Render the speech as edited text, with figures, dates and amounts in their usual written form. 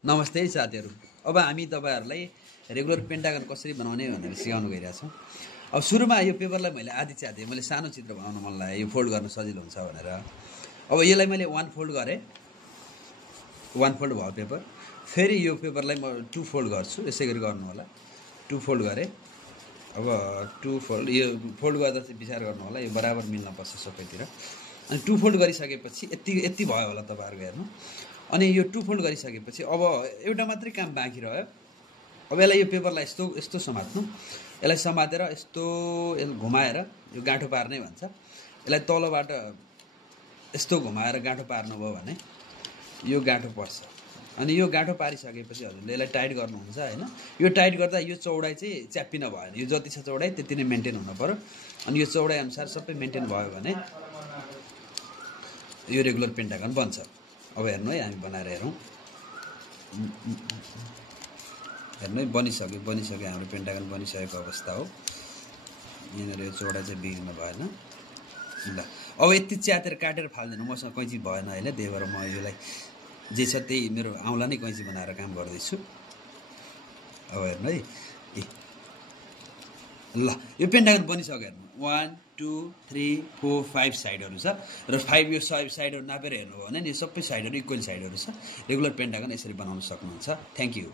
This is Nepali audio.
नमस्ते साथीहरू। अब हामी तपाईहरुलाई रेगुलर पेन्टागन कसरी बनाउने भनेर सिकाउन गइरहेका छौं। अब सुरुमा यो पेपरलाई मैले आधी च्याते, मैले सानो चित्र बनाउन मन लाग्यो, यो फोल्ड गर्न सजिलो हुन्छ भनेर। अब यसलाई मैले वन फोल्ड गरे, वन फोल्ड भयो पेपर। फेरि यो पेपरलाई म टु फोल्ड गर्छु, यसै गरी गर्नु होला। टु फोल्ड गरे। अब टु फोल्ड, यो फोल्ड गर्दा चाहिँ विचार गर्नु होला, यो बराबर मिल्न पर्छ सबैतिर। अनि टु फोल्ड गरिसकेपछि यति भयो होला तपाईहरुको हेर्नु। अनि यो टु फोल्ड गरिसकेपछि अब एउटा मात्रै काम बाँकी रह्यो। अब यसलाई यो पेपरलाई यस्तो समात्नु, यसलाई समातेर यस्तो घुमाएर यो गाँठो पार्ने भन्छ। यसलाई तलबाट यस्तो घुमाएर गाँठो पार्नुभयो भने यो गाँठो पर्छ। अनि यो गाँठो पारिसकेपछि हजुरले यसलाई टाइट गर्नुहुन्छ हैन। यो टाइट गर्दा यो चौडाइ चाहिँ च्याप्पिन भएन, यो जति छ चौडाइ त्यति नै मेन्टेन हुनु पर्यो। अनि यो चौडाइ अनुसार सबै मेन्टेन भयो भने यो रेगुलर पेन्टागन बन्छ। अब हेर्नु है, हामी बनाएर हेरौँ। हेर्नु है, बनिसक्यो हाम्रो पेन्टागन बनिसकेको अवस्था हो। यहाँनिर यो चौडा चाहिँ बिग्रिन भएन। ल अब यति च्यातेर काटेर फाल्दिनु, मसँग कैँची भएन होइन, त्यही भएर म यसलाई जे छ त्यही मेरो आउँला नै कैँची बनाएर काम गर्दैछु। अब हेर्नु है, ल यो पेन्टागन बनिसक्यो। हेर्नु 1 2 3 4 5 साइडहरू छ र 5 यो साइडहरू नापेर हेर्नुभयो भने नि सबै साइडहरू इक्वल साइडहरू छ। रेगुलर पेन्टागन यसरी बनाउन सक्नुहुन्छ। Thank you.